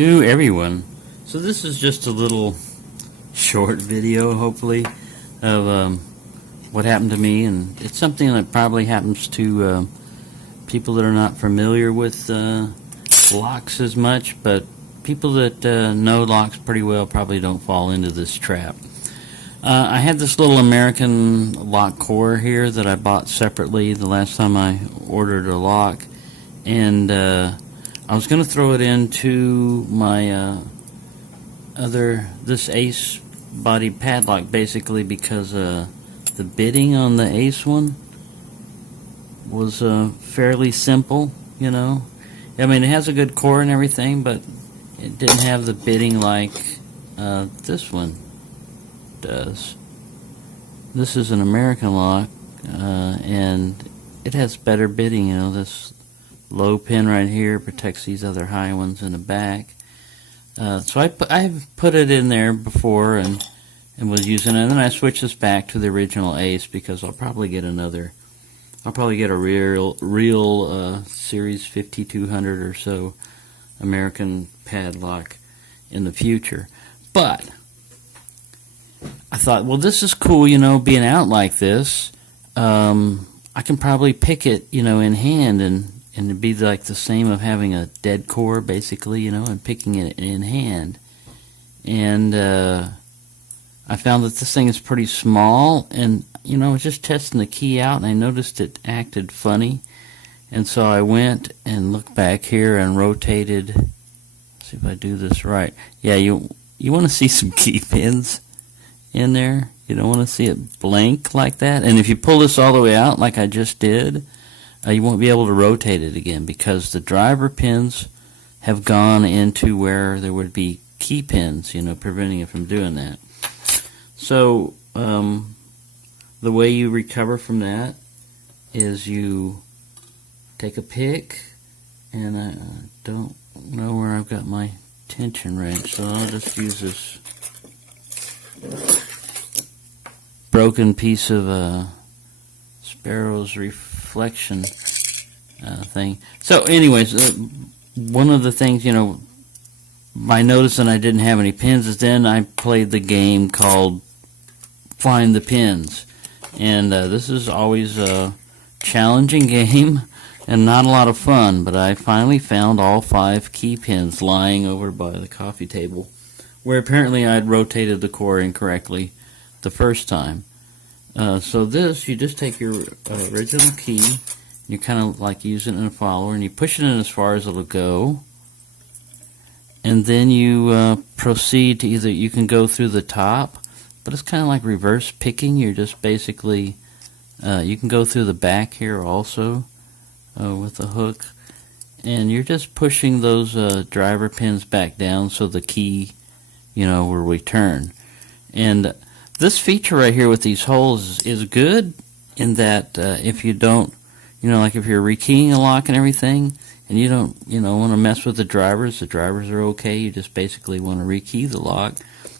to everyone. So this is just a little short video, hopefully, of what happened to me, and it's something that probably happens to people that are not familiar with locks as much, but people that know locks pretty well probably don't fall into this trap. I had this little American lock core here that I bought separately the last time I ordered a lock, and I was going to throw it into my this Ace body padlock, basically because the bitting on the Ace one was fairly simple, you know. I mean, it has a good core and everything, but it didn't have the bitting like this one does. This is an American lock, and it has better bitting, you know. This low pin right here protects these other high ones in the back. So I've put it in there before and was using it, and then I switched this back to the original Ace because I'll probably get a real Series 5200 or so American padlock in the future. But I thought, well, this is cool, you know, being out like this. I can probably pick it, you know, in hand, and it'd be like the same of having a dead core, basically, you know, and picking it in hand. And I found that this thing is pretty small, and, you know, I was just testing the key out, and I noticed it acted funny. And so I went and looked back here and rotated. Let's see if I do this right. Yeah, you want to see some key pins in there. You don't want to see it blank like that. And if you pull this all the way out like I just did, you won't be able to rotate it again because the driver pins have gone into where there would be key pins, you know, preventing it from doing that. So the way you recover from that is you take a pick, and I don't know where I've got my tension wrench, so I'll just use this broken piece of Sparrow's reflection thing. So anyways, one of the things, you know, by noticing I didn't have any pins, is then I played the game called Find the Pins. And this is always a challenging game and not a lot of fun, but I finally found all 5 key pins lying over by the coffee table, where apparently I'd rotated the core incorrectly the first time. So this, you just take your original key, you kind of like use it in a follower, and you push it in as far as it'll go, and then you proceed to either, you can go through the top, but it's kind of like reverse picking. You're just basically, you can go through the back here also with the hook, and you're just pushing those driver pins back down so the key, you know, will return. And this feature right here with these holes is good in that if you don't, you know, like if you're rekeying a lock and everything, and you don't, you know, want to mess with the drivers are okay. You just basically want to rekey the lock.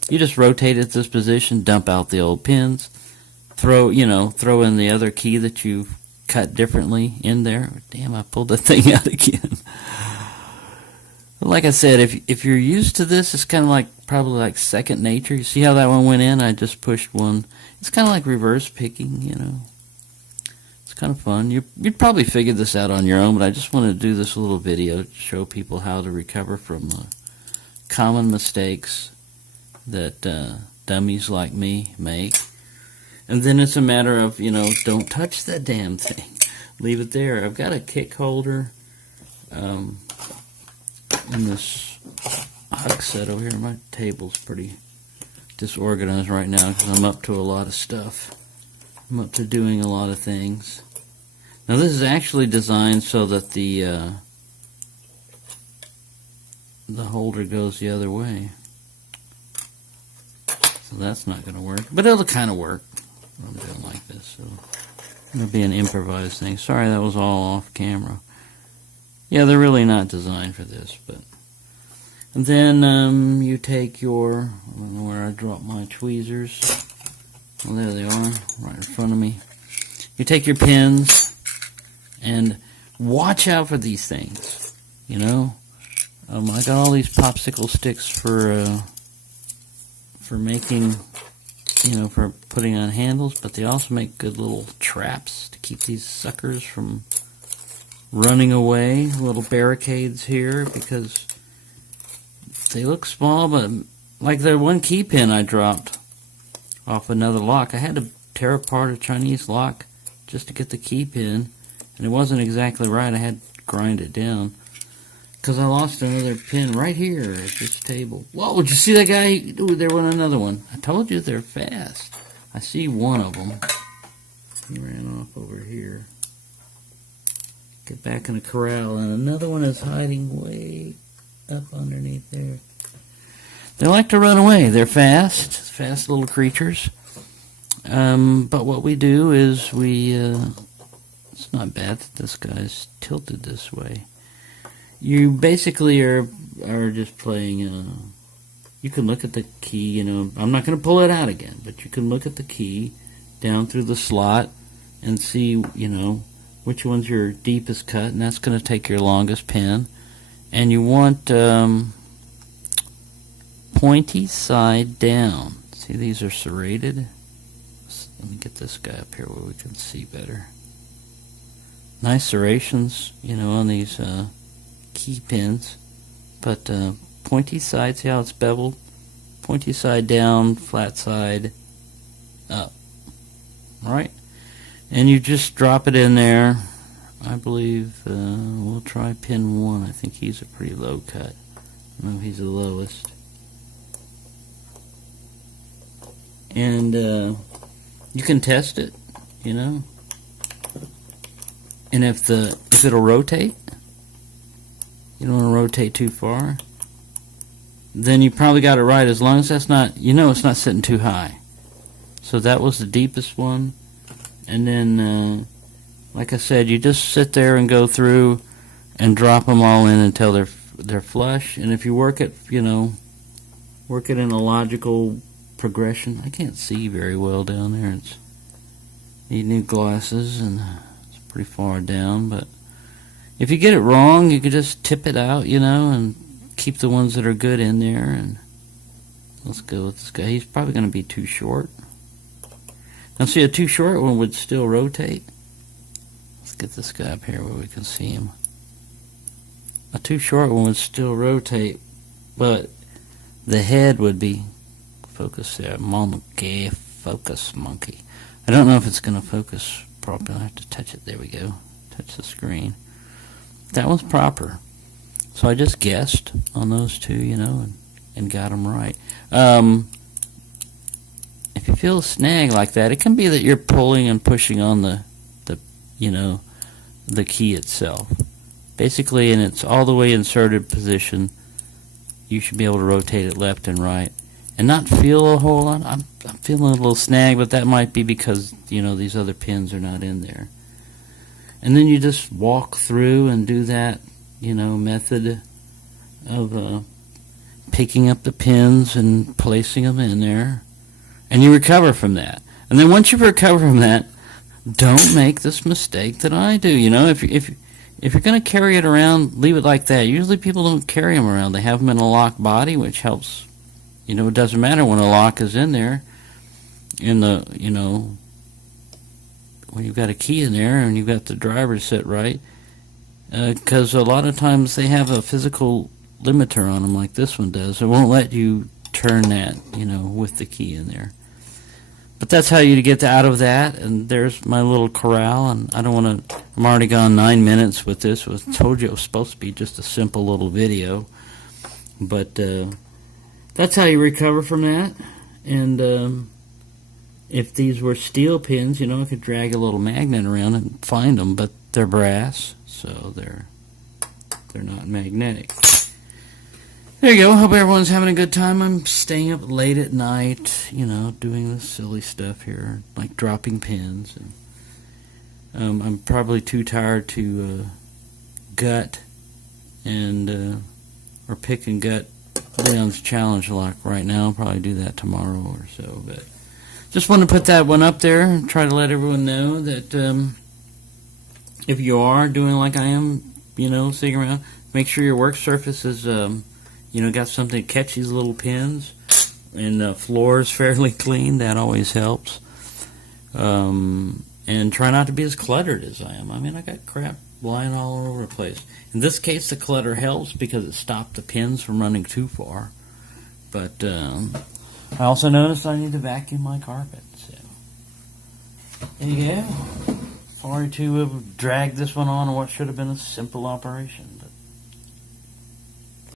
You just rotate it to this position, dump out the old pins, throw in the other key that you cut differently in there. Damn, I pulled that thing out again. Like I said, if you're used to this, it's kind of like probably like second nature. You see how that one went in? I just pushed one. It's kind of like reverse picking, you know. It's kind of fun. You'd probably figure this out on your own, but I just wanted to do this little video to show people how to recover from common mistakes that dummies like me make. And then it's a matter of, you know, don't touch that damn thing. Leave it there. I've got a kick holder in this hook set over here. My table's pretty disorganized right now because I'm up to a lot of stuff. I'm up to doing a lot of things. Now this is actually designed so that the holder goes the other way. So that's not going to work, but it'll kind of work. I'm doing like this, so it'll be an improvised thing. Sorry, that was all off camera. Yeah, they're really not designed for this, but. And then you take your, I don't know where I dropped my tweezers. Well, there they are, right in front of me. You take your pins and watch out for these things, you know. I got all these popsicle sticks for making, for putting on handles, but they also make good little traps to keep these suckers from running away. Little barricades here because they look small, but like the one key pin I dropped off another lock. I had to tear apart a Chinese lock just to get the key pin, and it wasn't exactly right. I had to grind it down because I lost another pin right here at this table. Whoa, did you see that guy? Ooh, there went another one. I told you they're fast. I see one of them. He ran off over here. Get back in the corral, and another one is hiding way up underneath there. They like to run away. They're fast little creatures. But what we do is it's not bad that this guy's tilted this way. You basically are just playing, you can look at the key, I'm not going to pull it out again, but you can look at the key down through the slot and see, which one's your deepest cut, and that's going to take your longest pin. And you want pointy side down. See, these are serrated. Let me get this guy up here where we can see better. Nice serrations, on these key pins, but pointy side, see how it's beveled? Pointy side down, flat side up. Alright? And you just drop it in there. I believe we'll try pin 1. I think he's a pretty low cut. I don't know if he's the lowest. And you can test it, and if it'll rotate, you don't want to rotate too far, then you probably got it right, as long as that's not, it's not sitting too high. So that was the deepest one. And then like I said, you just sit there and go through and drop them all in until they're flush. And if you work it in a logical progression. I can't see very well down there. Need new glasses, and it's pretty far down. But if you get it wrong, you can just tip it out, and keep the ones that are good in there. And let's go with this guy. He's probably going to be too short. Now, see, a too short one would still rotate. Let's get this guy up here where we can see him. A too short one would still rotate, but the head would be focused there. Monkey, focus, monkey. I don't know if it's going to focus properly. I have to touch it. There we go. Touch the screen. That one's proper. So I just guessed on those two, and got them right. If you feel a snag like that, it can be that you're pulling and pushing on the key itself. Basically, in its all the way inserted position, you should be able to rotate it left and right and not feel a whole lot. I'm feeling a little snag, but that might be because, these other pins are not in there. And then you just walk through and do that, method of picking up the pins and placing them in there. And you recover from that. And then once you recover from that, don't make this mistake that I do. If you're going to carry it around, leave it like that. Usually people don't carry them around. They have them in a lock body, which helps. It doesn't matter when a lock is in there. When you've got a key in there and you've got the driver set right. Because a lot of times they have a physical limiter on them like this one does. It won't let you turn that, with the key in there. But that's how you get out of that. And there's my little corral. And I don't want to. I'm already gone 9 minutes with this. I told you it was supposed to be just a simple little video. But that's how you recover from that. And if these were steel pins, I could drag a little magnet around and find them. But they're brass, so they're not magnetic. There you go. Hope everyone's having a good time. I'm staying up late at night, doing this silly stuff here, like dropping pins. And I'm probably too tired to gut and or pick and gut Leon's challenge lock right now. I'll probably do that tomorrow or so. But just want to put that one up there and try to let everyone know that if you are doing like I am, sitting around, Make sure your work surface is, got something to catch these little pins, and the floor is fairly clean. That always helps. And try not to be as cluttered as I am. I mean, I got crap lying all over the place. In this case, the clutter helps because it stopped the pins from running too far. But I also noticed I need to vacuum my carpet. So there you go. Sorry to have dragged this one on what should have been a simple operation. But